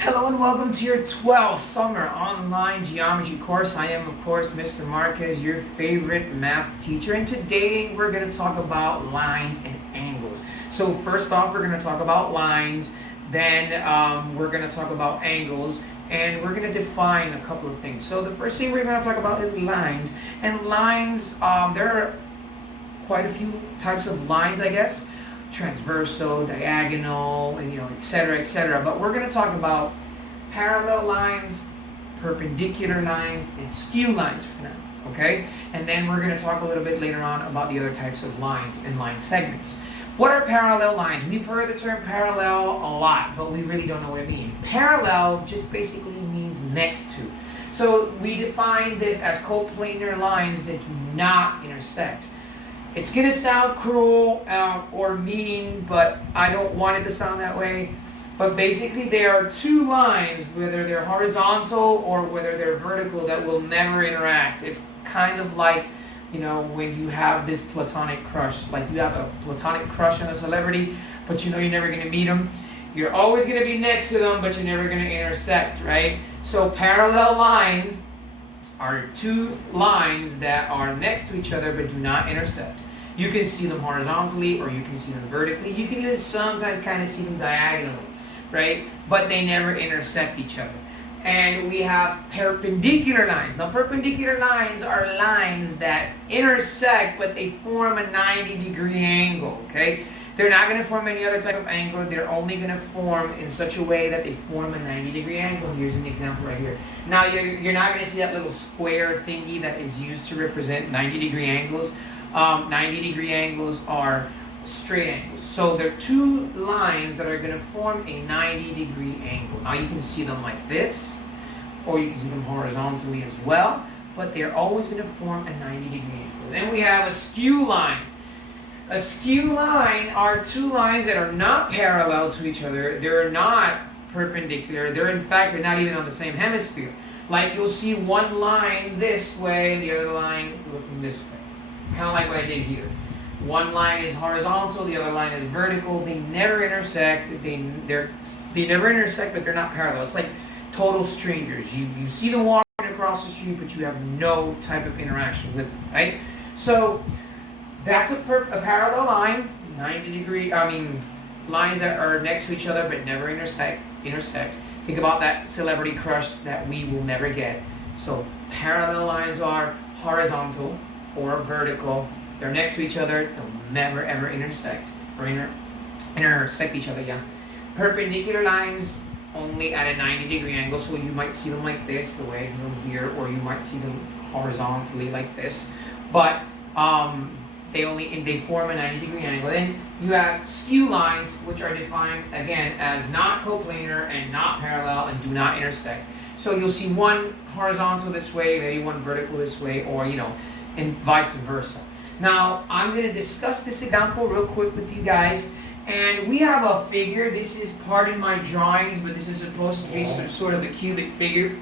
Hello and welcome to your 12th summer online geometry course. I am, of course, Mr. Marquez, your favorite math teacher. And today we're going to talk about lines and angles. So first off, we're going to talk about lines. Then we're going to talk about angles. And we're going to define a couple of things. So the first thing we're going to talk about is lines. And lines, there are quite a few types of lines, I guess. Transversal, diagonal, and etc., etc. But we're going to talk about parallel lines, perpendicular lines, and skew lines for now. Okay? And then we're going to talk a little bit later on about the other types of lines and line segments. What are parallel lines? We've heard the term parallel a lot, but we really don't know what it means. Parallel just basically means next to. So we define this as coplanar lines that do not intersect. It's going to sound cruel or mean, but I don't want it to sound that way. But basically there are two lines, whether they're horizontal or whether they're vertical, that will never interact. It's kind of like, when you have this platonic crush. Like you have a platonic crush on a celebrity, but you're never going to meet them. You're always going to be next to them, but you're never going to intersect, right? So parallel lines are two lines that are next to each other but do not intersect. You can see them horizontally or you can see them vertically. You can even sometimes kind of see them diagonally, right? But they never intersect each other. And we have perpendicular lines. Now perpendicular lines are lines that intersect but they form a 90-degree angle, okay? They're not going to form any other type of angle. They're only going to form in such a way that they form a 90-degree angle. Here's an example right here. Now you're not going to see that little square thingy that is used to represent 90-degree angles. 90-degree angles are straight angles. So there are two lines that are going to form a 90-degree angle. Now you can see them like this, or you can see them horizontally as well, but they're always going to form a 90-degree angle. Then we have a skew line. A skew line are two lines that are not parallel to each other. They're not perpendicular. In fact, they're not even on the same hemisphere. Like you'll see one line this way, the other line looking this way. Kind of like what I did here. One line is horizontal, the other line is vertical. They never intersect. They never intersect, but they're not parallel. It's like total strangers. You see them walking across the street, but you have no type of interaction with them, right? So that's a parallel line, 90-degree. Lines that are next to each other but never intersect. Think about that celebrity crush that we will never get. So parallel lines are horizontal or vertical. They're next to each other. They'll never ever intersect or intersect each other. Yeah. Perpendicular lines only at a 90-degree angle. So you might see them like this, the way I drew them here, or you might see them horizontally like this. But they form a 90-degree angle. Then you have skew lines, which are defined again as not coplanar and not parallel and do not intersect. So you'll see one horizontal this way, maybe one vertical this way, or and vice versa. Now I'm going to discuss this example real quick with you guys. And we have a figure. This is, pardon my drawings, but this is supposed to be sort of a cubic figure.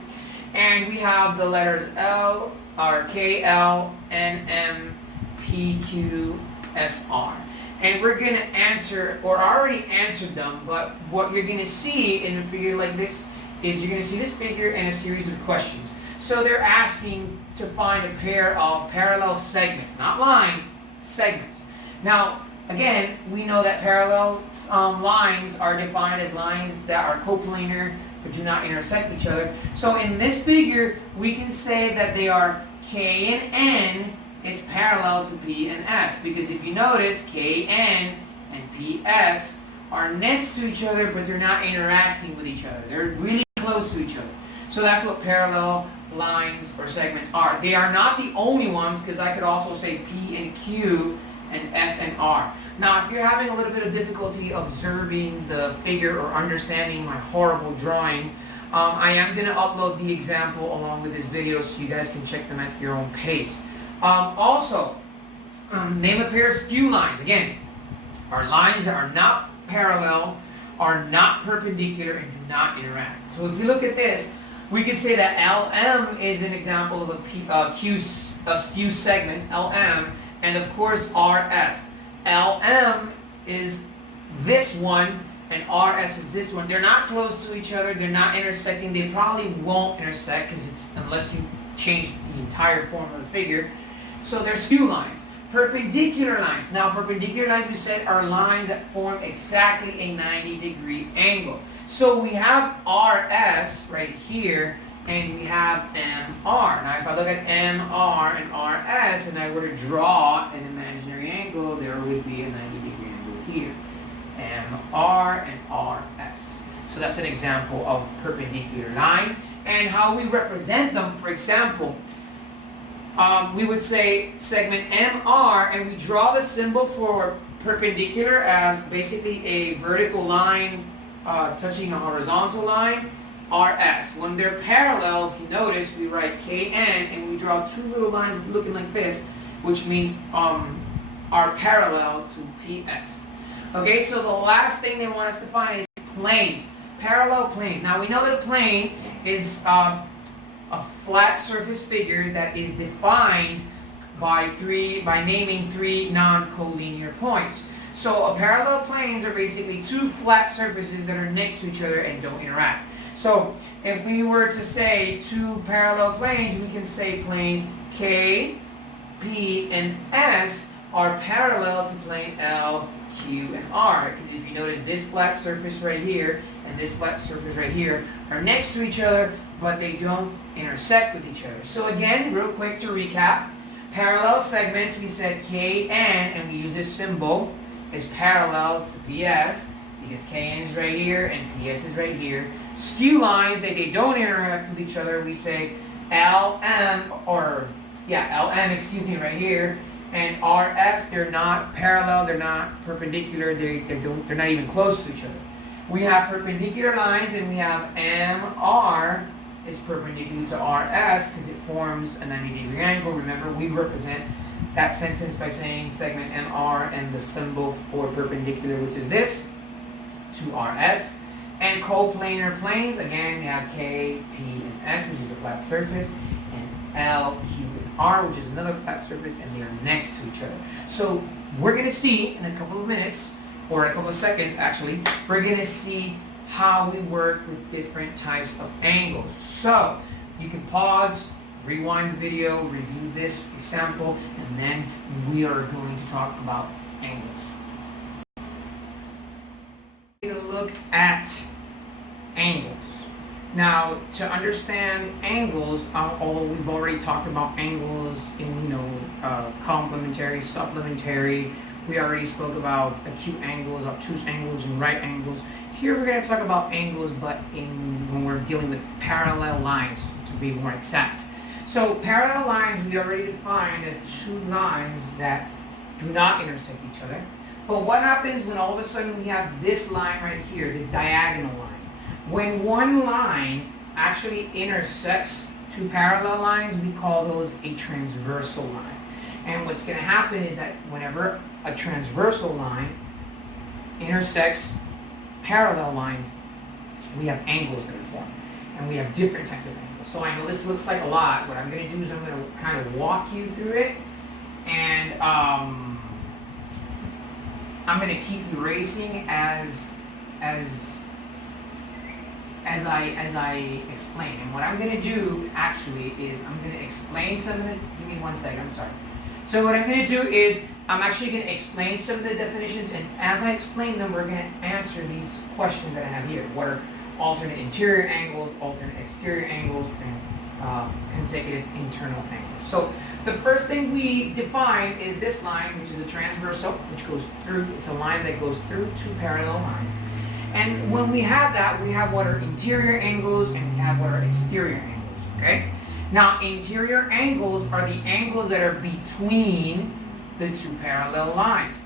And we have the letters L, or K, L, N, M, P, Q, S, R. And we're going to answer, or I already answered them, but what you're going to see in a figure like this is you're going to see this figure and a series of questions. So they're asking to find a pair of parallel segments, not lines, segments. Now, again, we know that parallel lines are defined as lines that are coplanar but do not intersect each other. So in this figure, we can say that they are K and N is parallel to P and S, because if you notice, KN and PS are next to each other, but they're not interacting with each other. They're really close to each other. So that's what parallel lines or segments are. They are not the only ones, because I could also say P and Q and S and R. Now, if you're having a little bit of difficulty observing the figure or understanding my horrible drawing, I am going to upload the example along with this video so you guys can check them at your own pace. Also, name a pair of skew lines. Again, are lines that are not parallel, are not perpendicular, and do not interact. So if you look at this, we can say that LM is an example of a skew segment, LM, and of course RS. LM is this one, and RS is this one. They're not close to each other. They're not intersecting. They probably won't intersect because it's unless you change the entire form of the figure. So they're skew lines. Perpendicular lines. Now perpendicular lines, we said, are lines that form exactly a 90-degree angle. So we have RS right here, and we have MR. Now if I look at MR and RS, and I were to draw an imaginary angle, there would be a 90-degree angle here. MR and RS. So that's an example of perpendicular line. And how we represent them, for example, we would say segment MR, and we draw the symbol for perpendicular as basically a vertical line touching a horizontal line, RS. When they're parallel, if you notice, we write KN, and we draw two little lines looking like this, which means are parallel to PS. Okay, so the last thing they want us to find is planes, parallel planes. Now we know that a plane is a flat surface figure that is defined by naming three non-collinear points. So parallel planes are basically two flat surfaces that are next to each other and don't interact. So if we were to say two parallel planes, we can say plane K, P, and S are parallel to plane L, Q, and R. Because if you notice, this flat surface right here and this flat surface right here are next to each other, but they don't intersect with each other. So again, real quick to recap, parallel segments, we said KN, and we use this symbol, is parallel to PS, because KN is right here and PS is right here. Skew lines, they don't interact with each other, we say LM, right here, and RS, they're not parallel, they're not perpendicular, they're not even close to each other. We have perpendicular lines, and we have MR is perpendicular to RS because it forms a 90-degree angle. Remember, we represent that sentence by saying segment MR and the symbol for perpendicular, which is this, to RS. And coplanar planes, again, we have K, P, and S, which is a flat surface, and L, Q, and R, which is another flat surface, and they are next to each other. So we're going to see in a couple of minutes, or a couple of seconds actually, we're going to see how we work with different types of angles. So you can pause, rewind the video, review this example, and then we are going to talk about angles. Take a look at angles. Now, to understand angles, we've already talked about angles in, complementary, supplementary. We already spoke about acute angles, obtuse angles, and right angles. Here we're going to talk about angles, but when we're dealing with parallel lines, to be more exact. So parallel lines we already defined as two lines that do not intersect each other. But what happens when all of a sudden we have this line right here, this diagonal line? When one line actually intersects two parallel lines, we call those a transversal line. And what's going to happen is that whenever a transversal line intersects parallel lines, we have angles that are formed. And we have different types of angles. So I know this looks like a lot. What I'm going to do is I'm going to kind of walk you through it. And I'm going to keep erasing as I explain. And what I'm going to do actually is I'm going to explain some of the, give me one second, I'm sorry. So what I'm going to do is I'm actually going to explain some of the definitions, and as I explain them, we're going to answer these questions that I have here. What are alternate interior angles, alternate exterior angles, and consecutive internal angles. So the first thing we define is this line, which is a transversal, which goes through, it's a line that goes through two parallel lines. And when we have that, we have what are interior angles and we have what are exterior angles, okay? Now, interior angles are the angles that are between the two parallel lines.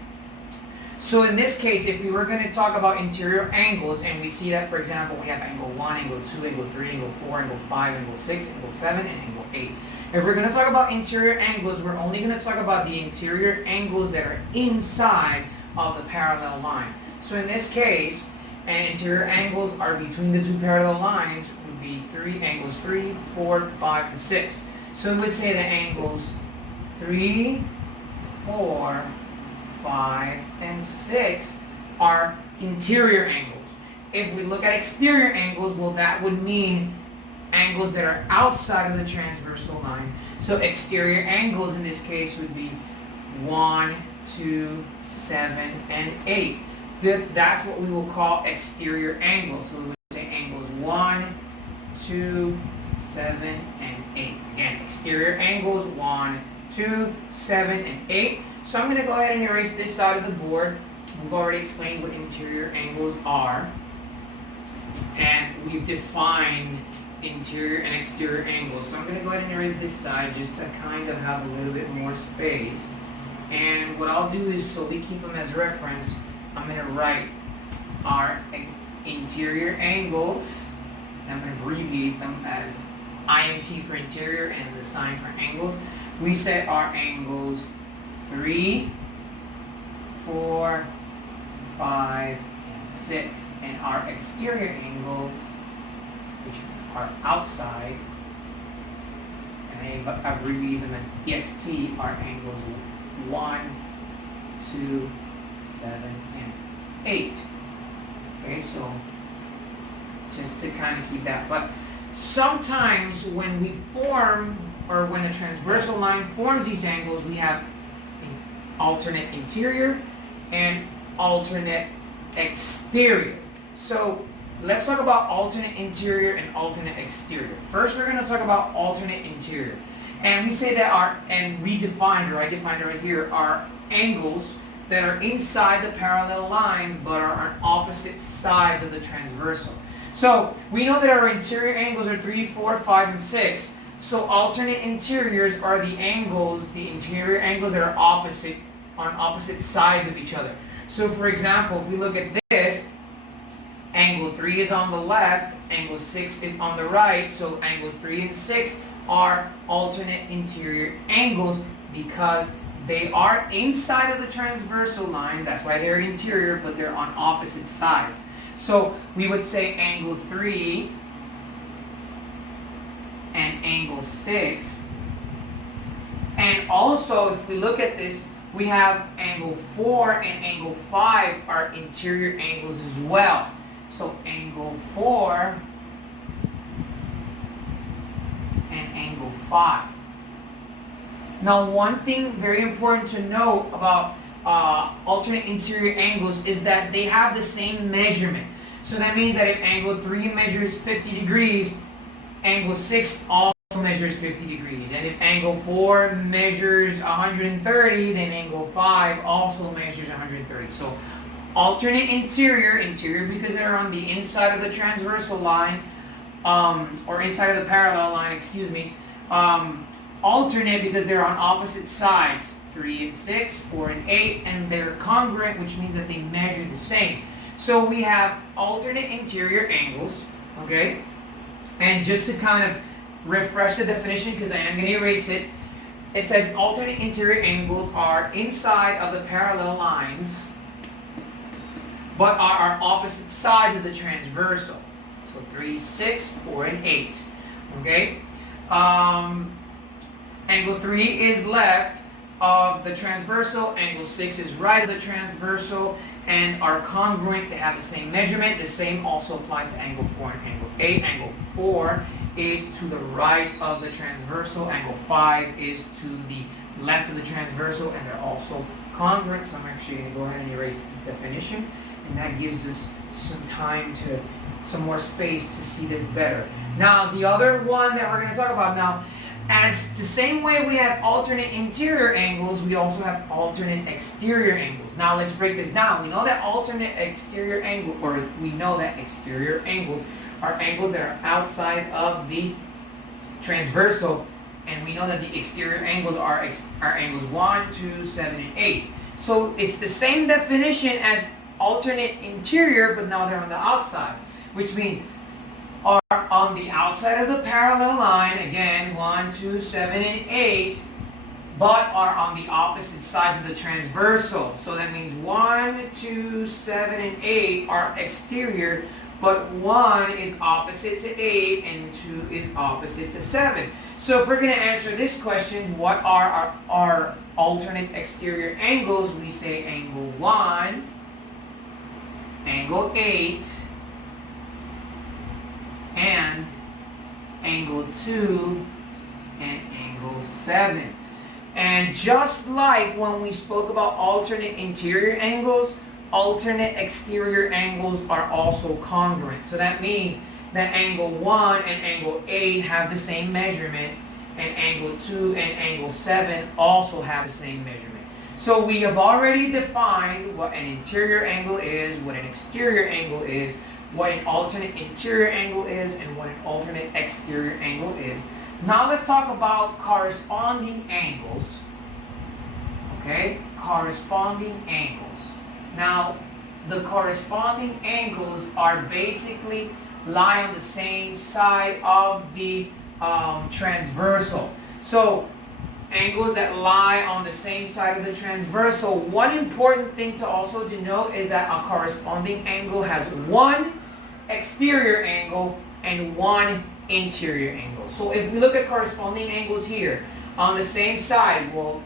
So in this case, if we were going to talk about interior angles, and we see that, for example, we have angle 1, angle 2, angle 3, angle 4, angle 5, angle 6, angle 7, and angle 8. If we're going to talk about interior angles, we're only going to talk about the interior angles that are inside of the parallel line. So in this case, interior angles are between the two parallel lines would be angles 3, 4, 5, and 6. So we would say that angles 3, 4, 5, and 6 are interior angles. If we look at exterior angles, well, that would mean angles that are outside of the transversal line. So exterior angles in this case would be 1, 2, 7, and 8. That's what we will call exterior angles. So we would say angles 1, 2, 7, and 8. Again, exterior angles 1, 2, 7, and 8. So I'm going to go ahead and erase this side of the board. We've already explained what interior angles are. And we've defined interior and exterior angles. So I'm going to go ahead and erase this side just to kind of have a little bit more space. And what I'll do is, so we keep them as reference, I'm going to write our interior angles. And I'm going to abbreviate them as IMT for interior and the sign for angles. We set our angles 3, 4, 5, and 6. And our exterior angles, which are outside, and I abbreviate them as EXT, are angles 1, 2, 7, and 8. Okay, so just to kind of keep that. But sometimes when we form, or when a transversal line forms these angles, we have alternate interior and alternate exterior. So let's talk about alternate interior and alternate exterior. First, we're going to talk about alternate interior. And we say that we defined, or I defined it right here, are angles that are inside the parallel lines but are on opposite sides of the transversal. So we know that our interior angles are 3, 4, 5, and 6. So alternate interiors are the angles, the interior angles that are on opposite sides of each other. So for example, if we look at this, angle 3 is on the left, angle 6 is on the right, so angles 3 and 6 are alternate interior angles because they are inside of the transversal line. That's why they're interior, but they're on opposite sides. So we would say angle 3 and angle 6. And also, if we look at this, we have angle 4 and angle 5 are interior angles as well. So angle 4 and angle 5. Now, one thing very important to know about alternate interior angles is that they have the same measurement. So that means that if angle 3 measures 50 degrees, angle 6 also measures 50 degrees. And if angle 4 measures 130, then angle 5 also measures 130. So alternate interior because they're on the inside of the transversal line, or inside of the parallel line, excuse me. Alternate because they're on opposite sides, 3 and 6, 4 and 8, and they're congruent, which means that they measure the same. So we have alternate interior angles, okay? And just to kind of refresh the definition, because I am going to erase it, it says alternate interior angles are inside of the parallel lines, but are on opposite sides of the transversal. So 3, 6, 4, and 8, okay? Angle 3 is left of the transversal, angle 6 is right of the transversal, and are congruent. They have the same measurement. The same also applies to angle 4 and angle 8. Angle 4 is to the right of the transversal. Angle 5 is to the left of the transversal, and they're also congruent. So I'm actually going to go ahead and erase this definition, and that gives us some more space to see this better. Now, the other one that we're going to talk about now, as the same way we have alternate interior angles, we also have alternate exterior angles. Now let's break this down. We know that alternate exterior angle, or we know that exterior angles are angles that are outside of the transversal, and we know that the exterior angles are angles 1, 2, 7, and 8. So it's the same definition as alternate interior, but now they're on the outside, which means are on the outside of the parallel line, again, 1, 2, 7, and 8, but are on the opposite sides of the transversal. So that means 1, 2, 7, and 8 are exterior, but 1 is opposite to 8 and 2 is opposite to 7. So if we're going to answer this question, what are our alternate exterior angles? We say angle 1 angle 8, and angle 2, and angle 7. And just like when we spoke about alternate interior angles, alternate exterior angles are also congruent. So that means that angle 1 and angle 8 have the same measurement, and angle 2 and angle 7 also have the same measurement. So we have already defined what an interior angle is, what an exterior angle is, what an alternate interior angle is, and what an alternate exterior angle is. Now let's talk about corresponding angles. Okay, corresponding angles. Now, the corresponding angles are basically lie on the same side of the transversal. So, angles that lie on the same side of the transversal. One important thing to also denote is that a corresponding angle has one exterior angle and one interior angle. So if we look at corresponding angles here, on the same side, well,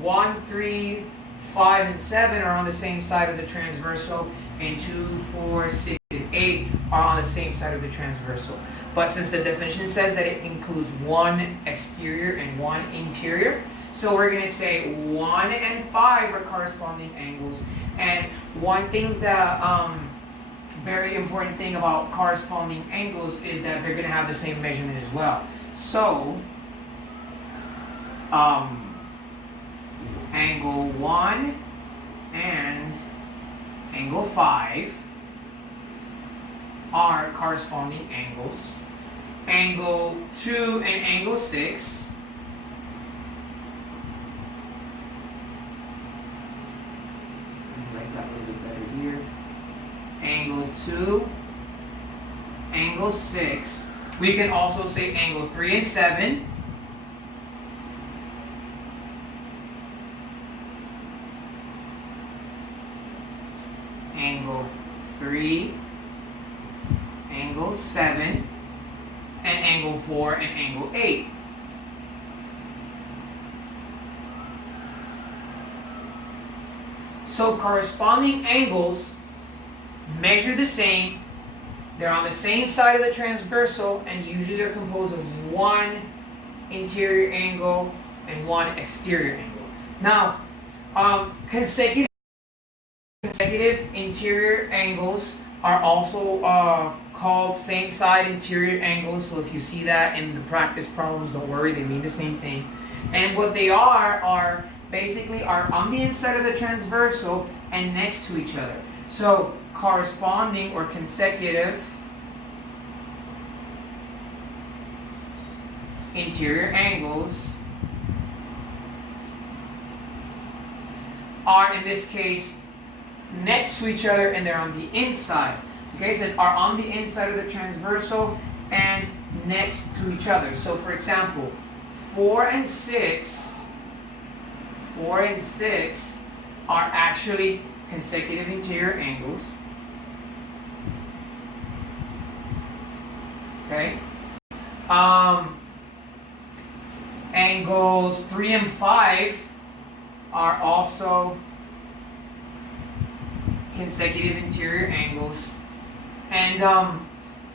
1, 3, 5, and 7 are on the same side of the transversal, and 2, 4, 6, and 8 are on the same side of the transversal. But since the definition says that it includes one exterior and one interior, so we're going to say 1 and 5 are corresponding angles. And one thing that very important thing about corresponding angles is that they're going to have the same measurement as well. So angle 1 and angle 5 are corresponding angles. Angle 2 and angle 6 write that a little bit better here. Angle 2, angle 6. We can also say angle 3 and 7. Angle 3, angle 7, and angle 4 and angle 8. So corresponding angles measure the same, they're on the same side of the transversal, and usually they're composed of one interior angle and one exterior angle. Now, consecutive interior angles are also called same side interior angles. So if you see that in the practice problems, don't worry, they mean the same thing. And what they are basically are on the inside of the transversal and next to each other. So corresponding or consecutive interior angles are, in this case, next to each other, and they're on the inside. Okay, it says are on the inside of the transversal and next to each other. So for example, 4 and 6 are actually consecutive interior angles. Okay. Angles 3 and 5 are also consecutive interior angles. And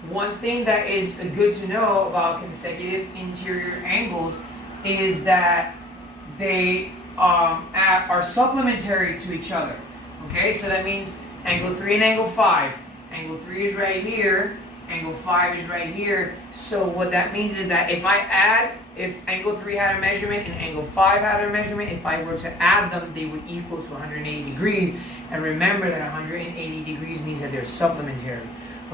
one thing that is good to know about consecutive interior angles is that they are supplementary to each other. Okay, so that means angle 3 and angle 5. Angle 3 is right here, angle 5 is right here. So what that means is that if angle 3 had a measurement and angle 5 had a measurement, if I were to add them, they would equal to 180 degrees. And remember that 180 degrees means that they're supplementary.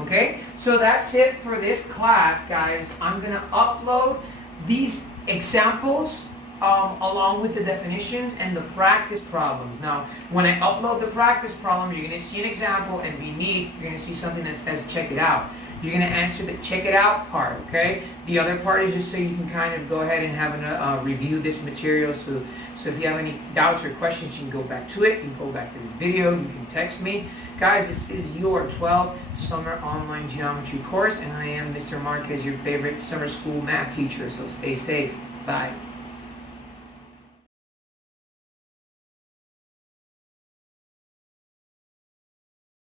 Okay, so that's it for this class, guys. I'm going to upload these examples along with the definitions and the practice problems. Now, when I upload the practice problem, you're going to see an example, and beneath, you're going to see something that says check it out. You're going to answer the check it out part, okay? The other part is just so you can kind of go ahead and have a review this material. So if you have any doubts or questions, you can go back to it. You can go back to this video. You can text me. Guys, this is your 12 Summer Online Geometry course, and I am Mr. Marquez, your favorite summer school math teacher. So stay safe. Bye.